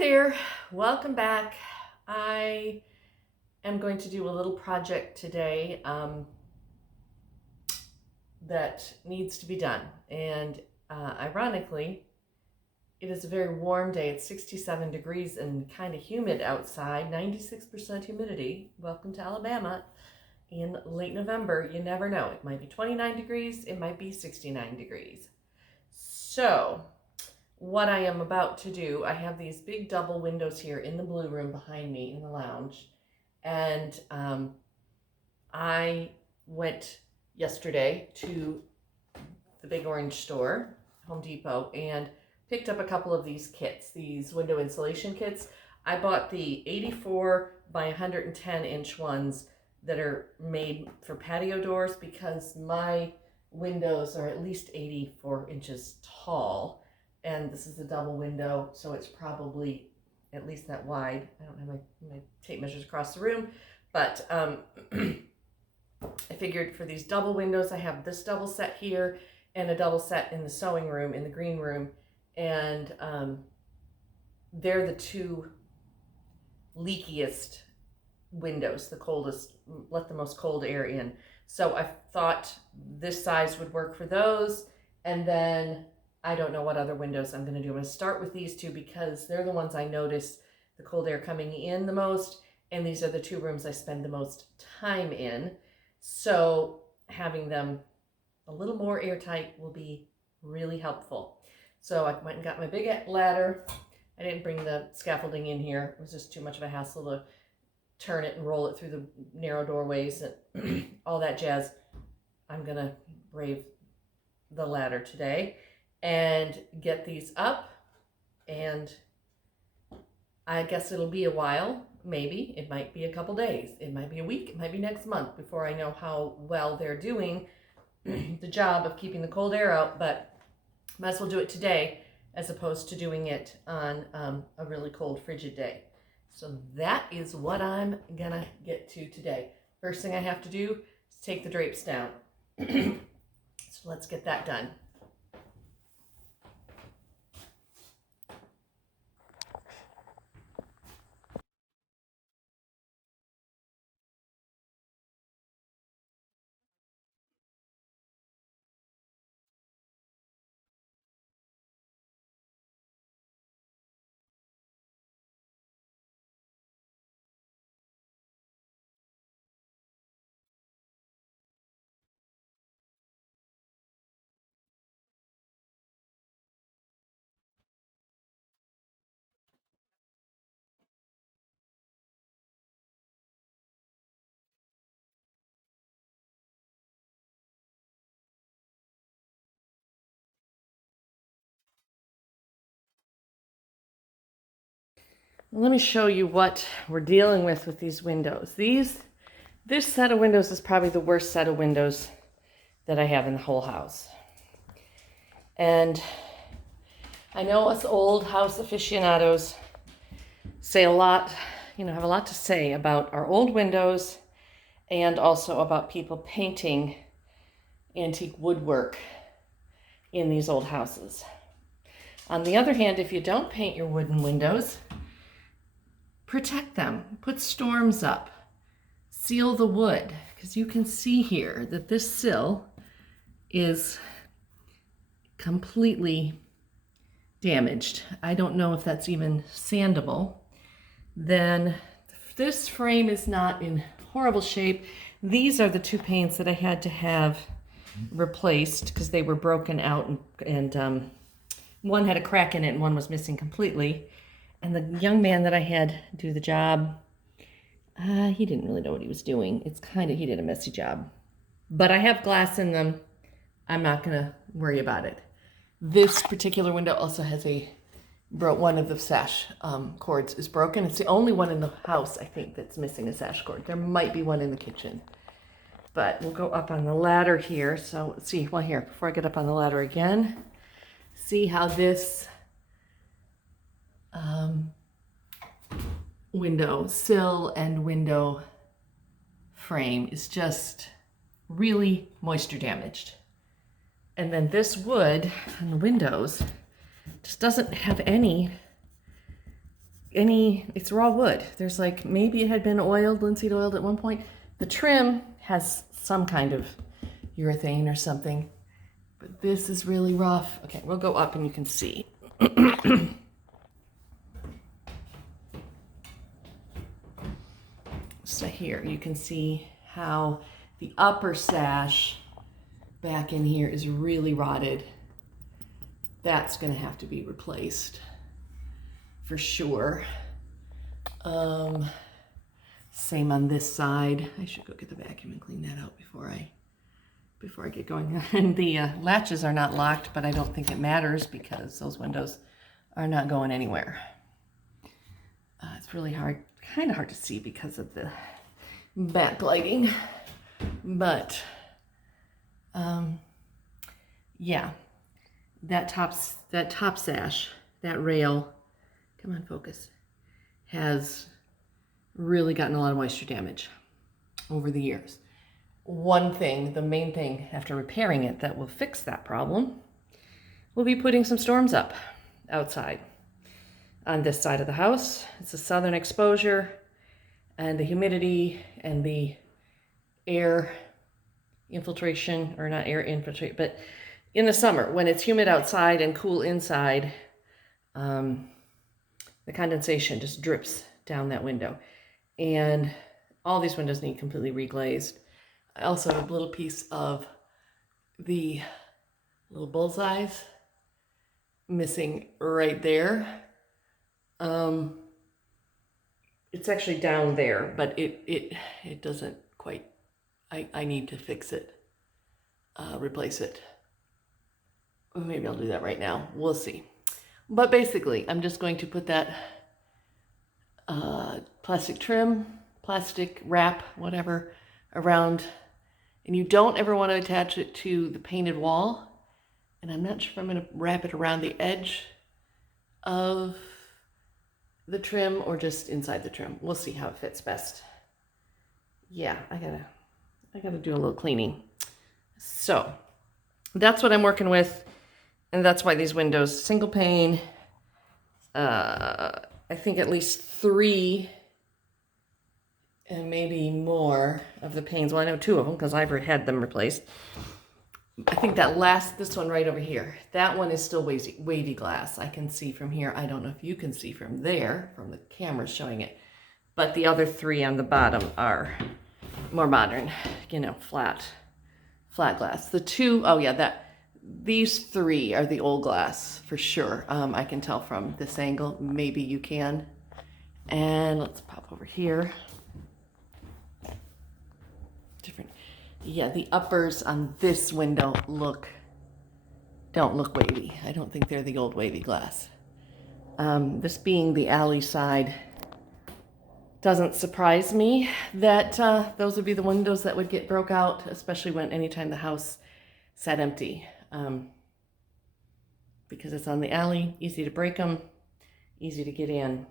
there, welcome back. I am going to do a little project today that needs to be done. And ironically, it is a very warm day. It's 67 degrees and kind of humid outside, 96% humidity. Welcome to Alabama in late November. You never know. It might be 29 degrees, it might be 69 degrees. So, what I am about to do, I have these big double windows here in the blue room behind me in the lounge. And I went yesterday to the big orange store, Home Depot, and picked up a couple of these kits, these window insulation kits. I bought the 84 by 110 inch ones that are made for patio doors because my windows are at least 84 inches tall. And this is a double window, so it's probably at least that wide. I don't have my tape measures across the room, but I figured for these double windows, I have this double set here and a double set in the sewing room, in the green room, and they're the two leakiest windows, the coldest, let the most cold air in. So I thought this size would work for those, and then I don't know what other windows I'm going to do. I'm going to start with these two because they're the ones I notice the cold air coming in the most, and these are the two rooms I spend the most time in. So having them a little more airtight will be really helpful. So I went and got my big ladder. I didn't bring the scaffolding in here. It was just too much of a hassle to turn it and roll it through the narrow doorways and all that jazz. I'm going to brave the ladder today and get these up, and I guess it'll be a while. Maybe it might be a couple days, it might be a week, it might be next month before I know how well they're doing the job of keeping the cold air out, but might as well do it today as opposed to doing it on a really cold frigid day. So that is what I'm gonna get to today. First thing I have to do is take the drapes down. So let's get that done. Let me show you what we're dealing with these windows. This set of windows is probably the worst set of windows that I have in the whole house. And I know us old house aficionados say a lot, have a lot to say about our old windows and also about people painting antique woodwork in these old houses. On the other hand, if you don't paint your wooden windows, protect them, put storms up, seal the wood, because you can see here that this sill is completely damaged. I don't know if that's even sandable. Then this frame is not in horrible shape. These are the two panes that I had to have replaced because they were broken out and one had a crack in it and one was missing completely. And the young man that I had do the job, he didn't really know what he was doing. He did a messy job. But I have glass in them. I'm not gonna worry about it. This particular window also has one of the sash cords is broken. It's the only one in the house, I think, that's missing a sash cord. There might be one in the kitchen. But we'll go up on the ladder here. So let's see, well here, before I get up on the ladder again, see how this window sill and window frame is just really moisture damaged. And then this wood on the windows just doesn't have any it's raw wood. There's like, maybe it had been oiled, linseed oiled at one point. The trim has some kind of urethane or something, but this is really rough. Okay, we'll go up and you can see. So here you can see how the upper sash back in here is really rotted. That's gonna have to be replaced for sure. Same on this side. I should go get the vacuum and clean that out before I get going. And the latches are not locked, but I don't think it matters because those windows are not going anywhere. It's really hard, kind of hard to see because of the backlighting, but yeah, that top sash, that rail, come on, focus, has really gotten a lot of moisture damage over the years. One thing, the main thing after repairing it that will fix that problem, will be putting some storms up outside on this side of the house. It's a southern exposure, and the humidity and the air infiltration, or not air infiltrate, but in the summer when it's humid outside and cool inside, the condensation just drips down that window. And all these windows need completely reglazed. I also have a little piece of the little bullseyes missing right there. It's actually down there, but it doesn't quite, I need to fix it, replace it. Maybe I'll do that right now. We'll see. But basically, I'm just going to put that plastic trim, plastic wrap, whatever, around. And you don't ever want to attach it to the painted wall. And I'm not sure if I'm going to wrap it around the edge of the trim or just inside the trim. We'll see how it fits best. Yeah, I gotta do a little cleaning. So that's what I'm working with, and that's why these windows, single pane, I think at least 3 and maybe more of the panes. Well, I know 2 of them because I've had them replaced. I think this one right over here, that one is still wavy glass. I can see from here. I don't know if you can see from there, from the camera showing it, but the other 3 on the bottom are more modern, flat glass. The 2, oh yeah, these 3 are the old glass for sure. I can tell from this angle, maybe you can. And let's pop over here. Different. Yeah, the uppers on this window don't look wavy. I don't think they're the old wavy glass. This being the alley side, doesn't surprise me that those would be the windows that would get broke out, especially anytime the house sat empty. Because it's on the alley, easy to break them, easy to get in.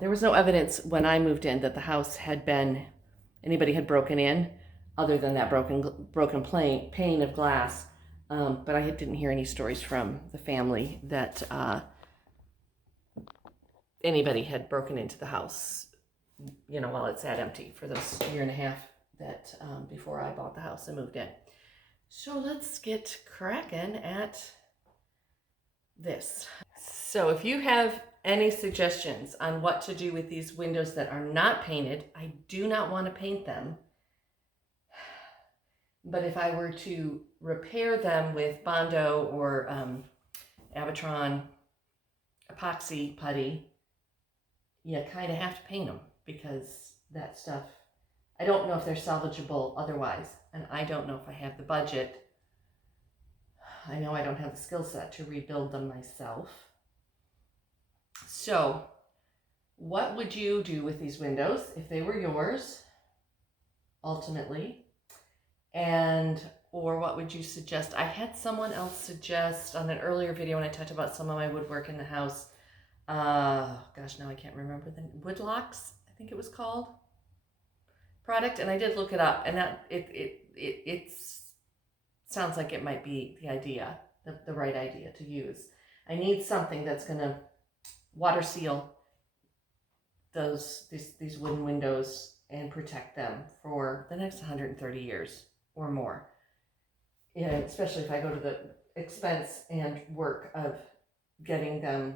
There was no evidence when I moved in that the house anybody had broken in, other than that broken pane of glass. But I didn't hear any stories from the family that anybody had broken into the house, while it sat empty for this 1.5 years that before I bought the house and moved in. So let's get cracking at this. So if you have any suggestions on what to do with these windows that are not painted, I do not want to paint them. But if I were to repair them with Bondo or Avatron epoxy putty, you kind of have to paint them, because that stuff, I don't know if they're salvageable otherwise, and I don't know if I have the budget. I know I don't have the skill set to rebuild them myself. So what would you do with these windows if they were yours, ultimately? Or what would you suggest? I had someone else suggest on an earlier video when I talked about some of my woodwork in the house. Gosh, now I can't remember the Woodlocks, I think it was called, product. And I did look it up, and that it sounds like it might be the right idea to use. I need something that's gonna water seal these wooden windows and protect them for the next 130 years or more. And especially if I go to the expense and work of getting them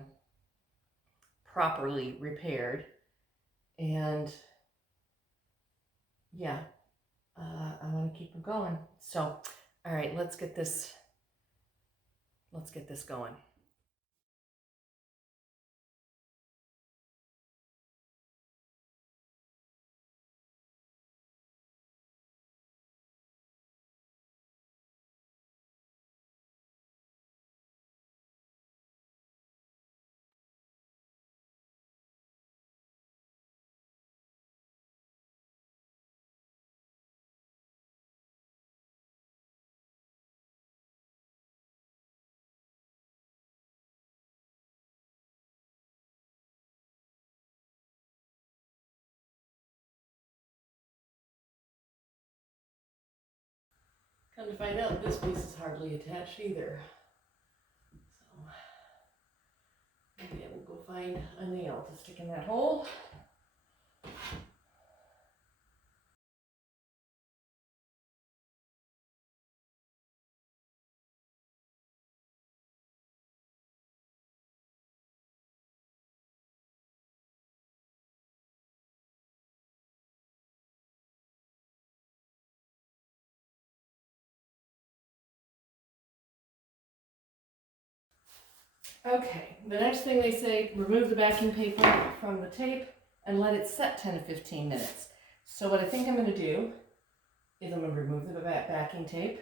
properly repaired. And yeah, I want to keep them going. So, all right, let's get this going. Come to find out, this piece is hardly attached either. So maybe I will go find a nail to stick in that hole. Okay, the next thing they say, remove the backing paper from the tape and let it set 10 to 15 minutes. So what I think I'm going to do is I'm going to remove the backing tape,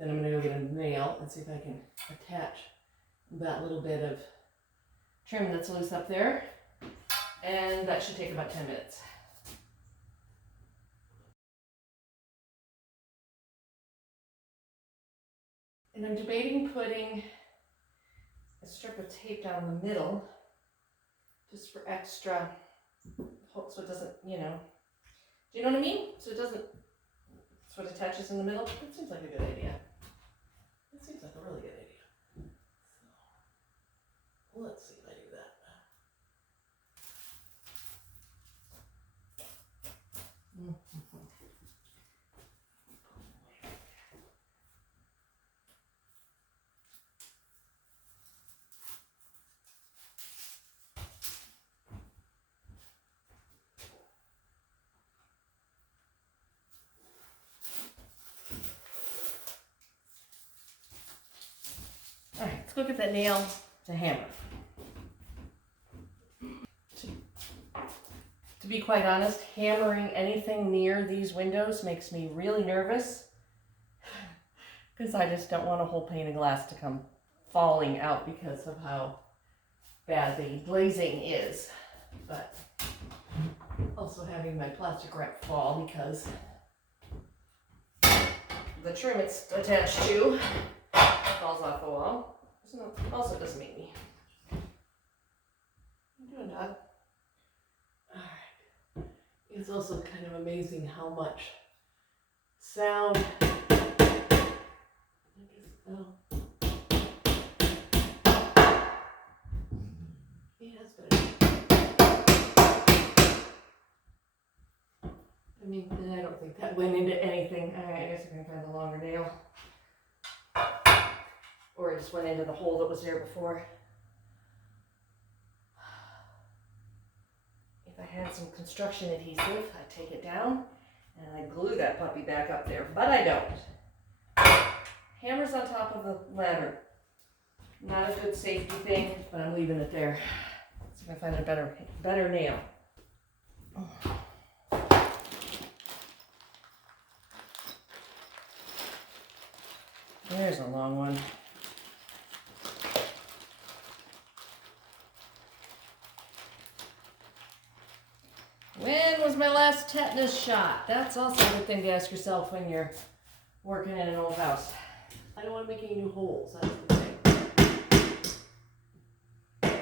then I'm going to go get a nail and see if I can attach that little bit of trim that's loose up there, and that should take about 10 minutes. And I'm debating putting a strip of tape down the middle just for extra, so it doesn't, do you know what I mean? So it doesn't, so it attaches in the middle. That seems like a good idea. That seems like a really good idea. So let's see if I do that. All right, let's go get that nail to hammer. To be quite honest, hammering anything near these windows makes me really nervous because I just don't want a whole pane of glass to come falling out because of how bad the glazing is. But also having my plastic wrap fall because the trim it's attached to falls off the wall. Also doesn't make me. I'm doing that. All right. It's also kind of amazing how much sound. Yes, but I mean, I don't think that went into anything. All right, I guess I can find the longer nail. Or it just went into the hole that was there before. If I had some construction adhesive, I'd take it down and I'd glue that puppy back up there, but I don't. Hammer's on top of the ladder. Not a good safety thing, but I'm leaving it there. See if I find a better nail. There's a long one. When was my last tetanus shot? That's also a good thing to ask yourself when you're working in an old house. I don't want to make any new holes, that's the thing. Why is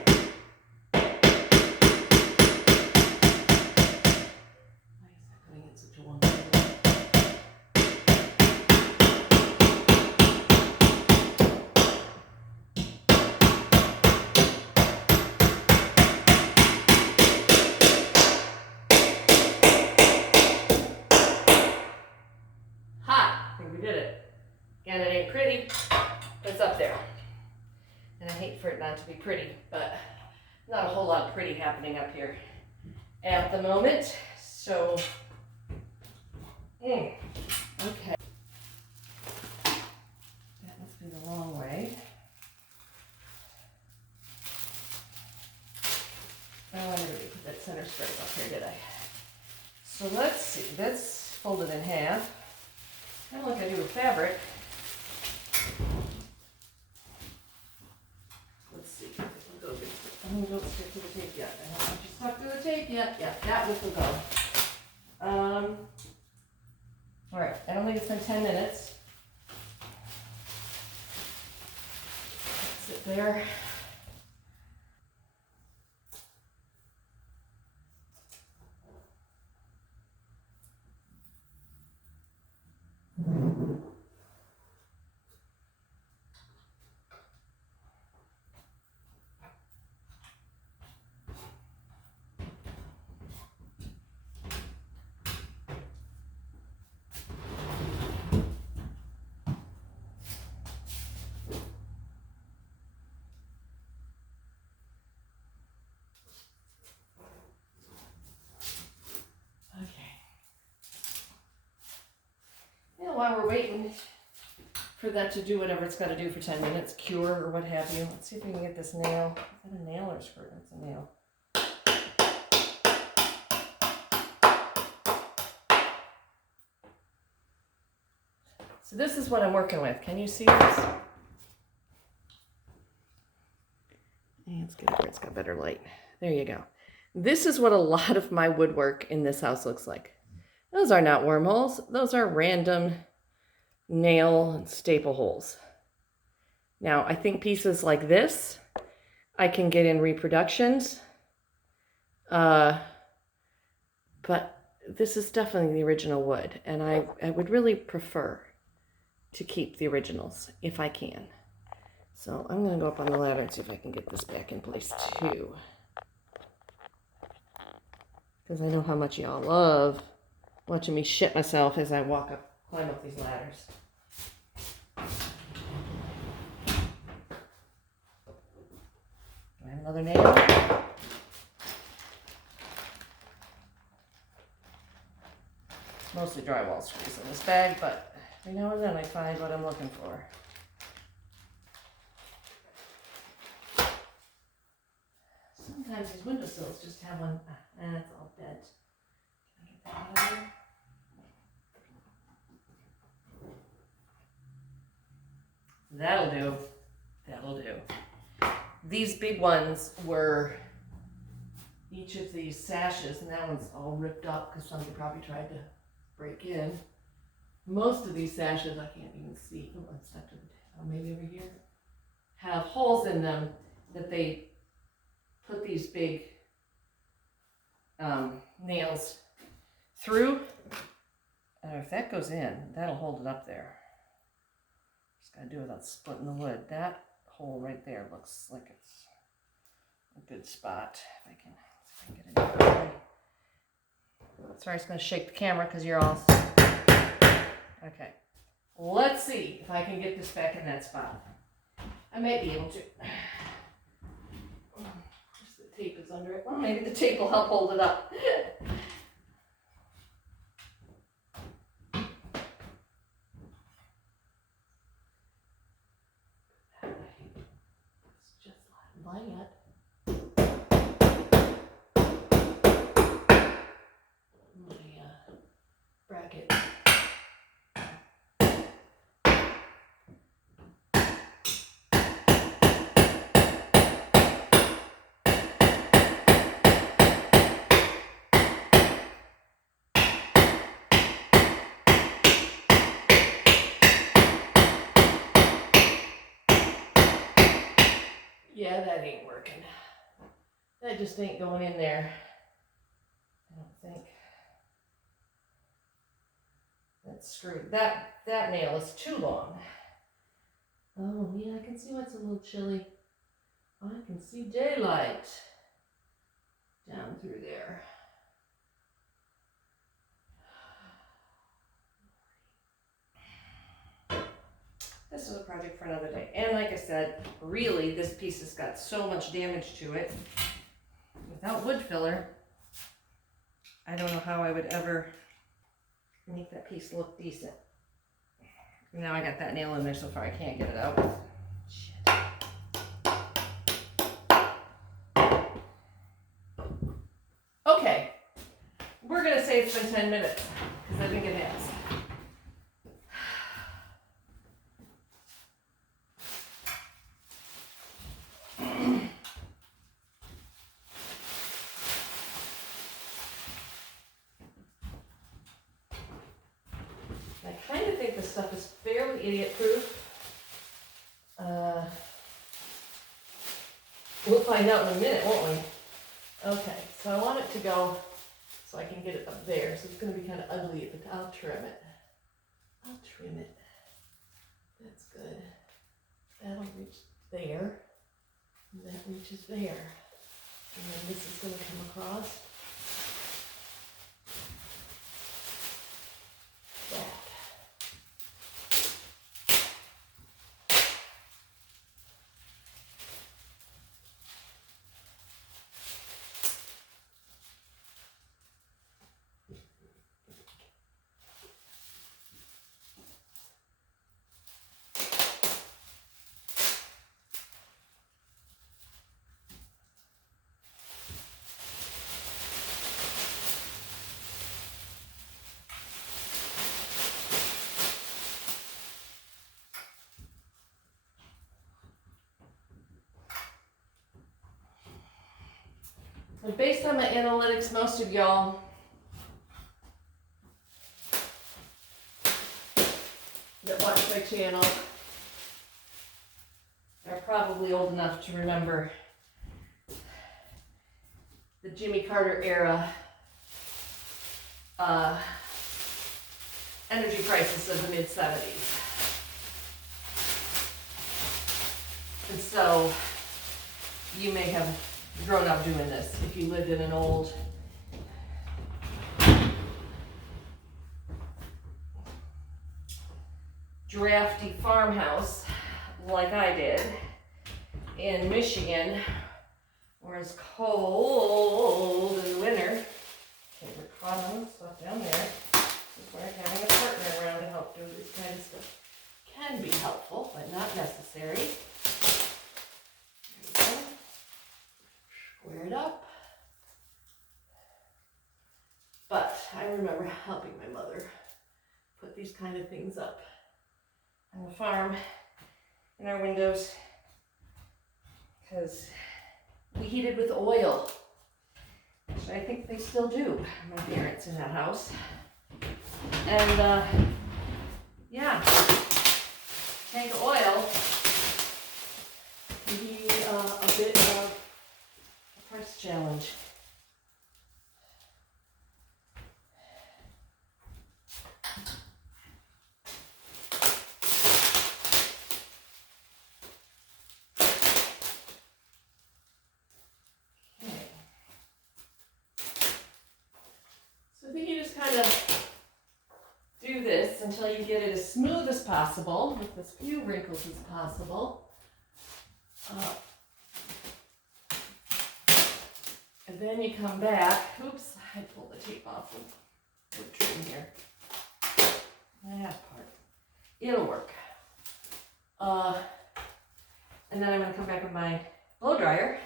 that going in such a long way? to be pretty, but not a whole lot of pretty happening up here at the moment. So, okay. That must be the long way. Oh, I didn't really put that center square up here, did I? So let's see, that's folded in half. Kind of like I do with fabric. Let's see, don't stick to the tape yet. I don't want you stuck to the tape yet. Yeah, that will go. All right, I don't think it's been 10 minutes. Sit there. While we're waiting for that to do whatever it's got to do for 10 minutes, cure or what have you. Let's see if we can get this nail. Is that a nail or a screw? It's a nail. So this is what I'm working with. Can you see this? Let's get it where it's got better light. There you go. This is what a lot of my woodwork in this house looks like. Those are not wormholes. Those are random nail and staple holes. Now, I think pieces like this, I can get in reproductions. But this is definitely the original wood. And I would really prefer to keep the originals if I can. So I'm going to go up on the ladder and see if I can get this back in place too. Because I know how much y'all love watching me shit myself as I climb up these ladders. Do I have another nail? It's mostly drywall screws in this bag, but every now and then I find what I'm looking for. Sometimes these windowsills just have one, and it's all bent. Can I get that out of there? That'll do. That'll do. These big ones were each of these sashes, and that one's all ripped up because somebody probably tried to break in. Most of these sashes, I can't even see. Oh, I'm stuck to the tail. Maybe over here. Have holes in them that they put these big nails through. If that goes in, that'll hold it up there. Just gotta do it without splitting the wood. That hole right there looks like it's a good spot. If I can get it in. Sorry, it's gonna shake the camera because you're all. Okay. Let's see if I can get this back in that spot. I may be able to. The tape is under it. Well, maybe the tape will help hold it up. It's just lying it. My bracket. Yeah, that ain't working. That just ain't going in there. I don't think. That's screwed. That nail is too long. Oh, yeah, I can see why it's a little chilly. I can see daylight down through there. this is a project for another day. And like I said, really, this piece has got so much damage to it. Without wood filler, I don't know how I would ever make that piece look decent. Now I got that nail in there so far, I can't get it out. Shit. Okay, we're gonna say it's been 10 minutes, because I think it has. I kind of think this stuff is fairly idiot-proof. We'll find out in a minute, won't we? Okay, so I want it to go so I can get it up there. So it's going to be kind of ugly, but I'll trim it. I'll trim it. That's good. That'll reach there. And that reaches there. And then this is going to come across. That. And based on my analytics, most of y'all that watch my channel are probably old enough to remember the Jimmy Carter era energy crisis of the mid-70s. And so you may have grown up doing this if you lived in an old drafty farmhouse like I did in Michigan, where it's cold in the winter. Okay, we're caught on stuff down there. This is where having a partner around to help do this kind of stuff can be helpful, but not necessary. Square it up. But I remember helping my mother put these kind of things up on the farm in our windows, because we heated with oil, which I think they still do, my parents in that house. And yeah, tank of oil can be a bit of a price challenge. Kind of do this until you get it as smooth as possible, with as few wrinkles as possible. And then you come back. Oops, I pulled the tape off the wood trim here. That part. It'll work. And then I'm going to come back with my blow dryer.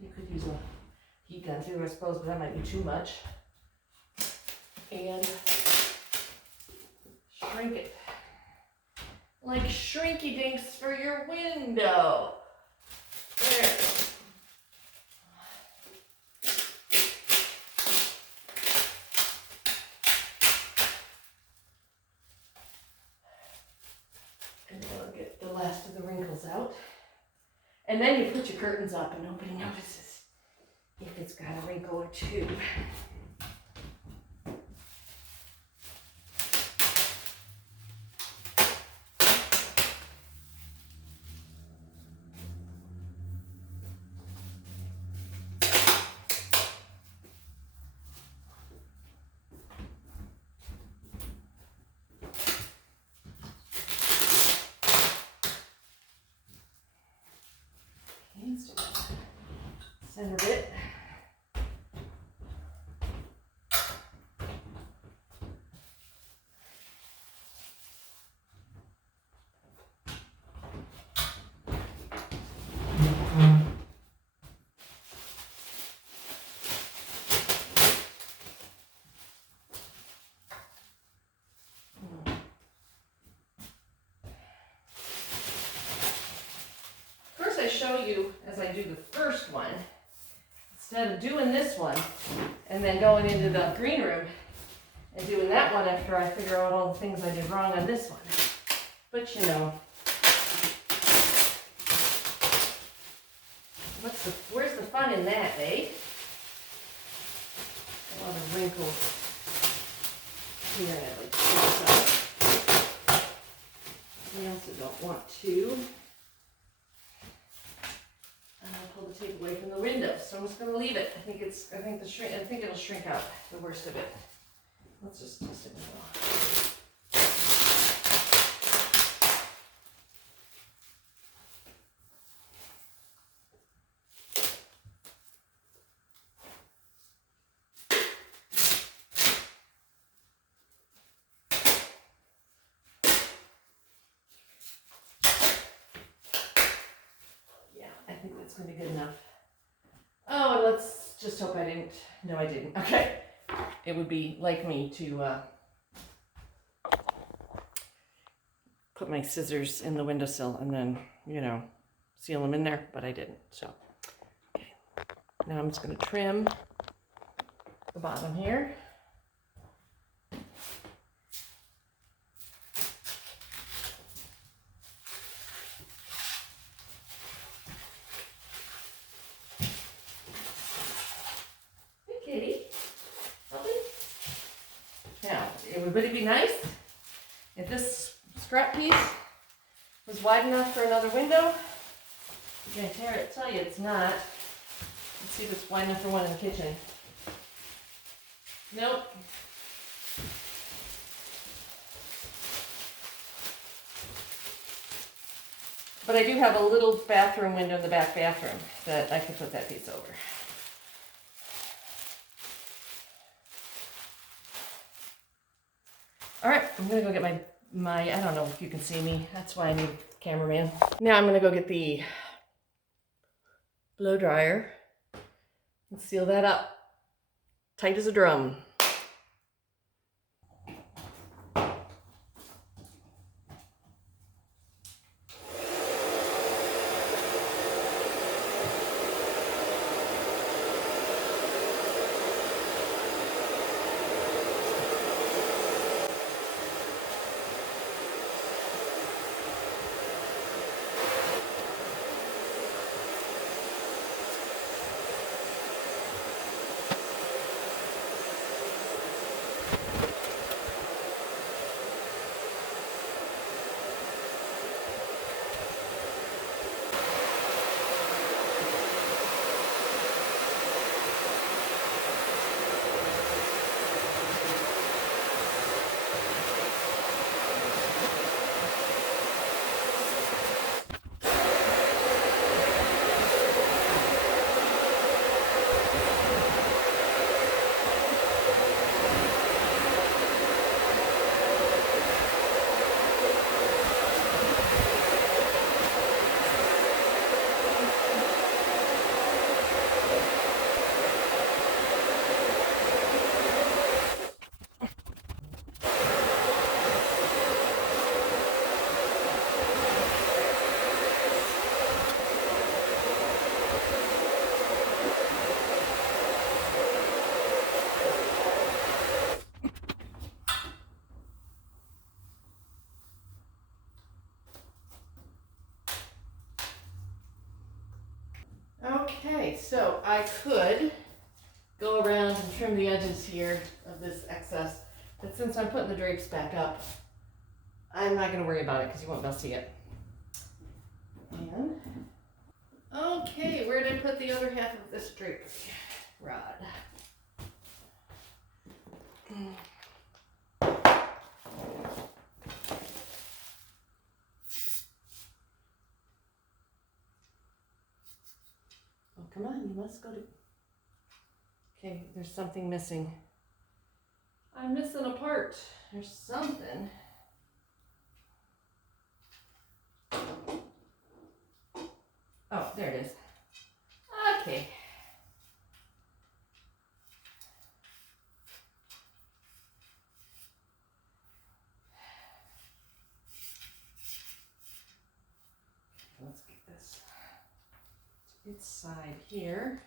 You could use a heat gun too, I suppose, but that might be too much. And shrink it like shrinky dinks for your window. There. And that'll get the last of the wrinkles out. And then you put your curtains up and nobody notices if it's got a wrinkle or two. Let's do that. Center bit. I show you as I do the first one, instead of doing this one and then going into the green room and doing that one after I figure out all the things I did wrong on this one. But you know, where's the fun in that, eh? A lot of wrinkles here, and I'd like to pull this out. I also don't want to pull the tape away from the window, so I'm just going to leave it. I think it'll shrink out the worst of it. Let's just test it now. I think that's going to be good enough. Oh, and let's just hope I didn't. No, I didn't. Okay. It would be like me to put my scissors in the windowsill and then, you know, seal them in there, but I didn't. So, okay. Now I'm just going to trim the bottom here. Kitty, lovely. Now, would it be nice if this scrap piece was wide enough for another window? I'm going to tell you it's not. Let's see if it's wide enough for one in the kitchen. Nope. But I do have a little bathroom window in the back bathroom that I could put that piece over. All right, I'm gonna go get my, I don't know if you can see me. That's why I need a cameraman. Now I'm gonna go get the blow dryer and seal that up tight as a drum. Okay, so I could go around and trim the edges here of this excess, but since I'm putting the drapes back up, I'm not going to worry about it because you won't be able to see it. And, okay, where did I put the other half of this drape rod? Come on, you must go to... Okay, there's something missing. I'm missing a part. There's something. Oh, there it is. Okay. Let's get this to its side here.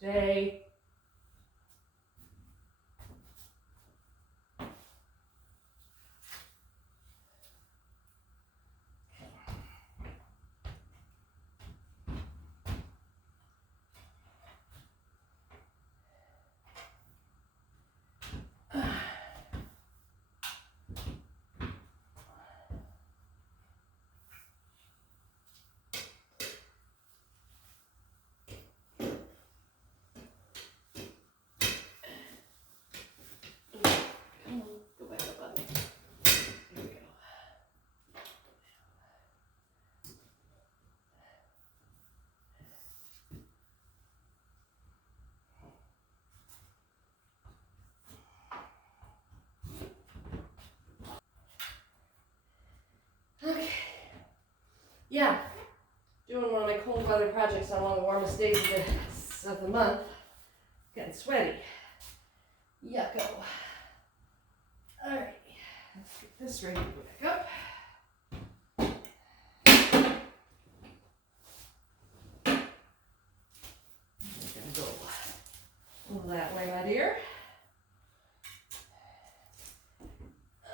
Today, go back up on me. There we go. Okay. Yeah. Doing one of my cold weather projects on one of the warmest days of the month. Getting sweaty. Yucko. Alright. Let's get this ready to go back up. We're gonna go that way, my dear.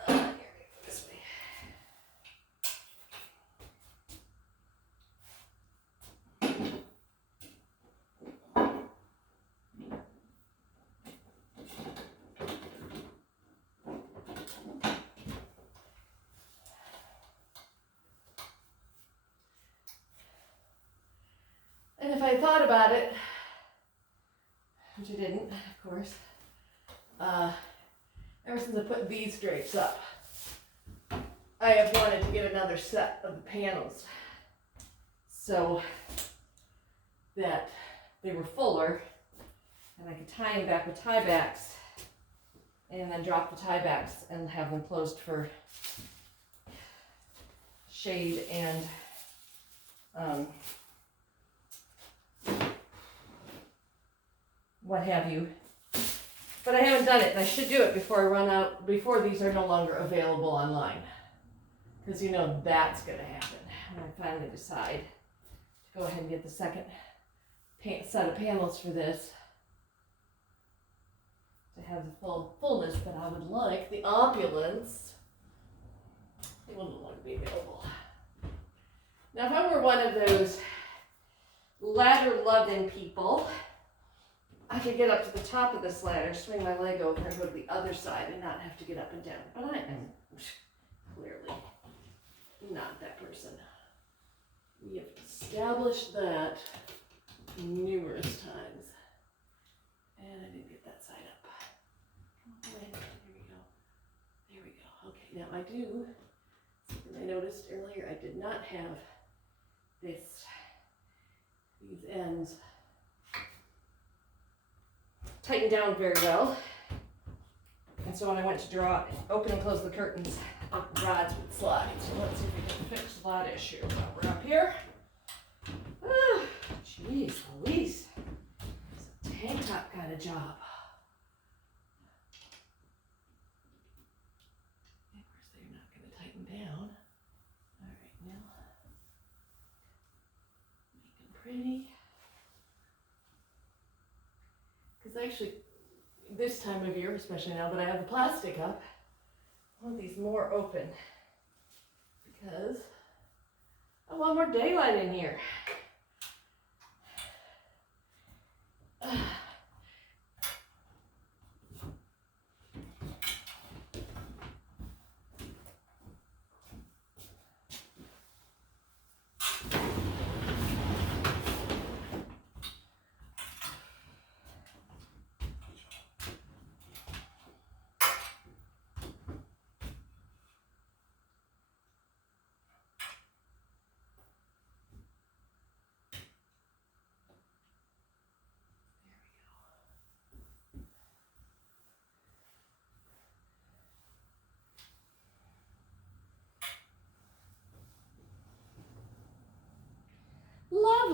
Here we go this way. And if I thought about it, which I didn't, of course, ever since I put these drapes up, I have wanted to get another set of the panels so that they were fuller and I could tie them back with tie backs and then drop the tie backs and have them closed for shade and what have you. But I haven't done it, and I should do it before I run out, before these are no longer available online. Because you know that's going to happen when I finally decide to go ahead and get the second set of panels for this. To have the fullness that I would like, the opulence, it will no longer be available. Now if I were one of those ladder-loving people, I could get up to the top of this ladder, swing my leg over, and go to the other side and not have to get up and down. But I am clearly not that person. We have established that numerous times. And I didn't get that side up. Come on, there we go. There we go. Okay, now I do, something I noticed earlier, I did not have these ends tightened down very well. And so when I went to open and close the curtains, the rods would slide. So let's see if we can fix that issue while we're up here. Ah, jeez Louise. It's a tank top kind of job. Of course, they're not going to tighten down. All right, now make them pretty. Because actually, this time of year, especially now that I have the plastic up, I want these more open because I want more daylight in here.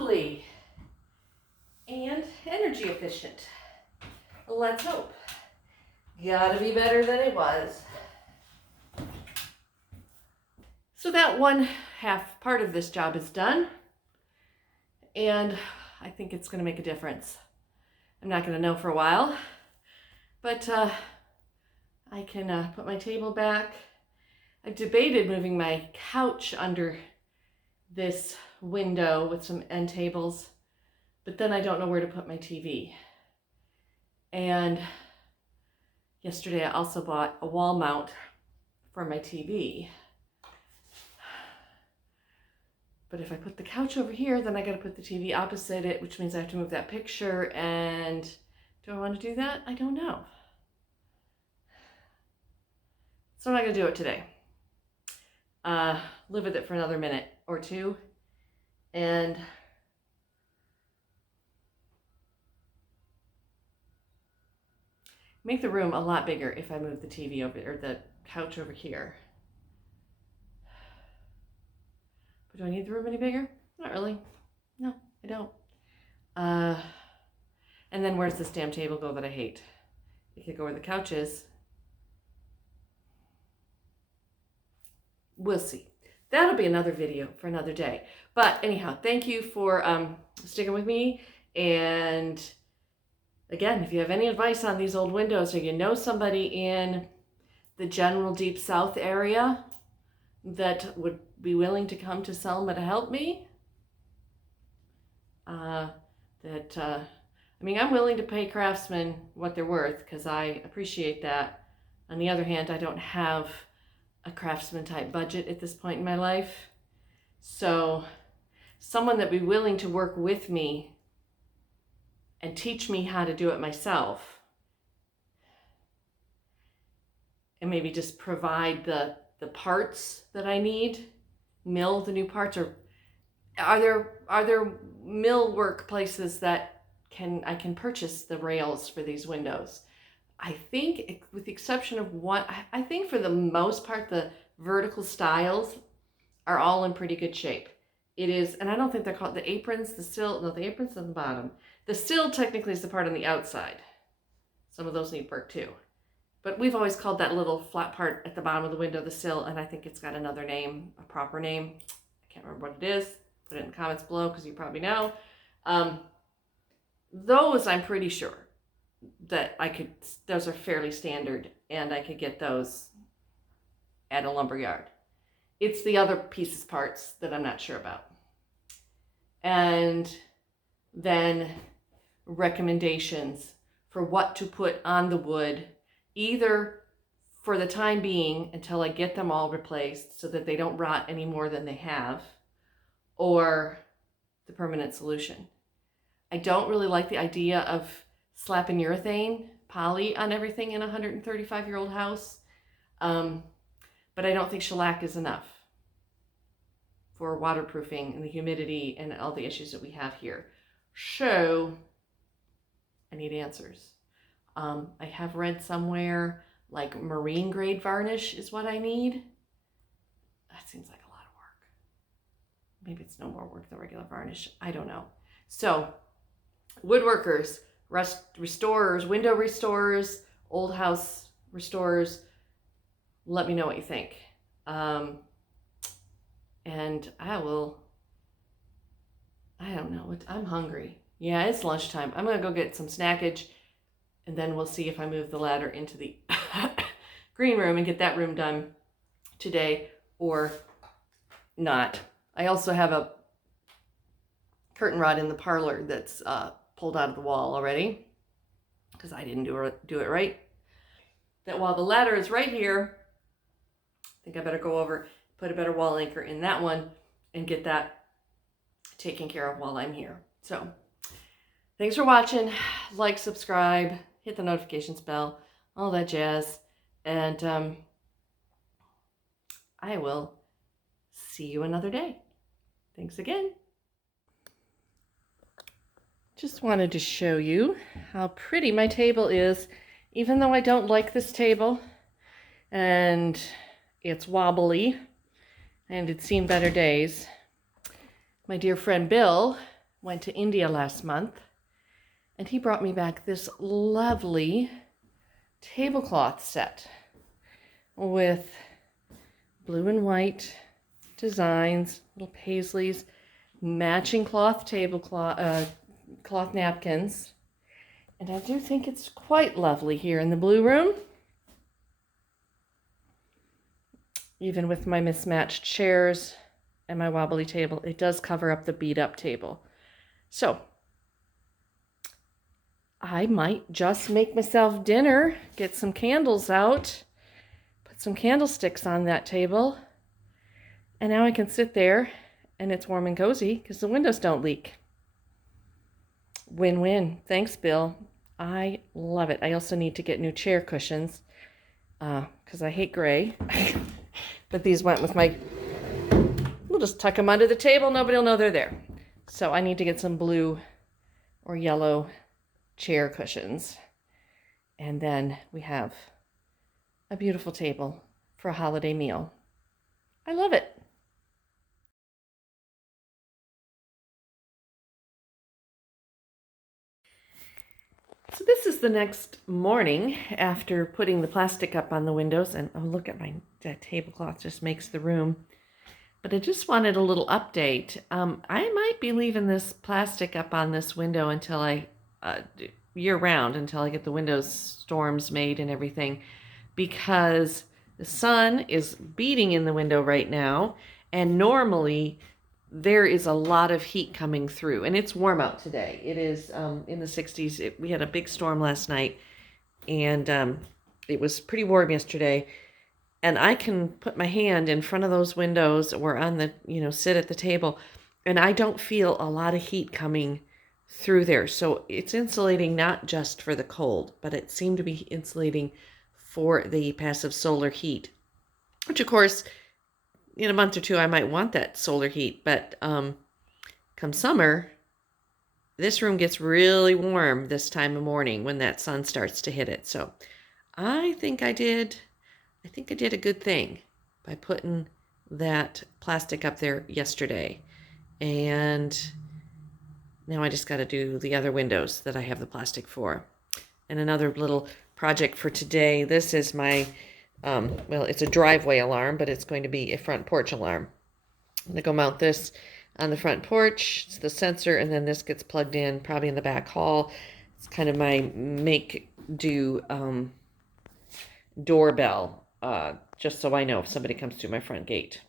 wobbly and energy efficient. Let's hope. Gotta be better than it was. So that one half part of this job is done, and I think it's going to make a difference. I'm not going to know for a while, but I can put my table back. I've debated moving my couch under this window with some end tables, but then I don't know where to put my TV. And yesterday I also bought a wall mount for my TV. But if I put the couch over here, then I got to put the TV opposite it, which means I have to move that picture. And do I want to do that? I don't know. So I'm not going to do it today. Live with it for another minute or two. And make the room a lot bigger if I move the TV over, or the couch over here. Do I need the room any bigger? Not really. No, I don't. And then where's this damn table go that I hate? It could go where the couch is. We'll see. That'll be another video for another day. But anyhow, thank you for sticking with me. And again, if you have any advice on these old windows, or you know somebody in the general Deep South area that would be willing to come to Selma to help me, I mean, I'm willing to pay craftsmen what they're worth because I appreciate that. On the other hand, I don't have a craftsman type budget at this point in my life. So someone that would be willing to work with me and teach me how to do it myself, and maybe just provide the parts that I need, mill the new parts, or are there mill work places that I can purchase the rails for these windows? I think, with the exception of one, I think for the most part the vertical stiles are all in pretty good shape. It is, and I don't think they're called the aprons, the sill, no, the aprons on the bottom. The sill technically is the part on the outside. Some of those need work too. But we've always called that little flat part at the bottom of the window the sill, and I think it's got another name, a proper name. I can't remember what it is. Put it in the comments below because you probably know. Those I'm pretty sure that those are fairly standard, and I could get those at a lumber yard. It's the other pieces, parts that I'm not sure about. And then recommendations for what to put on the wood, either for the time being until I get them all replaced so that they don't rot any more than they have, or the permanent solution. I don't really like the idea of slapping urethane poly on everything in a 135-year-old house, but I don't think shellac is enough for waterproofing and the humidity and all the issues that we have here. So I need answers. I have read somewhere like marine grade varnish is what I need. That seems like a lot of work. Maybe it's no more work than regular varnish. I don't know. So woodworkers, restorers, window restorers, old house restorers, let me know what you think. And I don't know, I'm hungry. Yeah, it's lunchtime. I'm gonna go get some snackage, and then we'll see if I move the ladder into the green room and get that room done today or not. I also have a curtain rod in the parlor that's pulled out of the wall already because I didn't do it right. That while the ladder is right here, I think I better go over, put a better wall anchor in that one and get that taken care of while I'm here. So thanks for watching. Like, subscribe, hit the notifications bell, all that jazz. And I will see you another day. Thanks again. Just wanted to show you how pretty my table is, even though I don't like this table and it's wobbly and it's seen better days. My dear friend Bill went to India last month, and he brought me back this lovely tablecloth set with blue and white designs, little paisleys, matching cloth cloth napkins. And I do think it's quite lovely here in the blue room. Even with my mismatched chairs and my wobbly table, it does cover up the beat up table. So I might just make myself dinner, get some candles out, put some candlesticks on that table, and now I can sit there and it's warm and cozy because the windows don't leak. Win-win. Thanks, Bill. I love it. I also need to get new chair cushions because I hate gray. But these went with my... We'll just tuck them under the table. Nobody will know they're there. So I need to get some blue or yellow chair cushions. And then we have a beautiful table for a holiday meal. I love it. So this is the next morning after putting the plastic up on the windows. And oh, look at that tablecloth just makes the room. But I just wanted a little update. I might be leaving this plastic up on this window until year round, until I get the windows storms made and everything, because the sun is beating in the window right now, and normally there is a lot of heat coming through, and it's warm out today. It is in the 60s. We had a big storm last night, and it was pretty warm yesterday. And I can put my hand in front of those windows or on the, sit at the table, and I don't feel a lot of heat coming through there. So it's insulating not just for the cold, but it seemed to be insulating for the passive solar heat, which of course, in a month or two, I might want that solar heat. But come summer, this room gets really warm this time of morning when that sun starts to hit it. So I think I did a good thing by putting that plastic up there yesterday. And now I just got to do the other windows that I have the plastic for. And another little project for today. This is my, it's a driveway alarm, but it's going to be a front porch alarm. I'm going to go mount this on the front porch. It's the sensor, and then this gets plugged in probably in the back hall. It's kind of my make-do doorbell, just so I know if somebody comes to my front gate.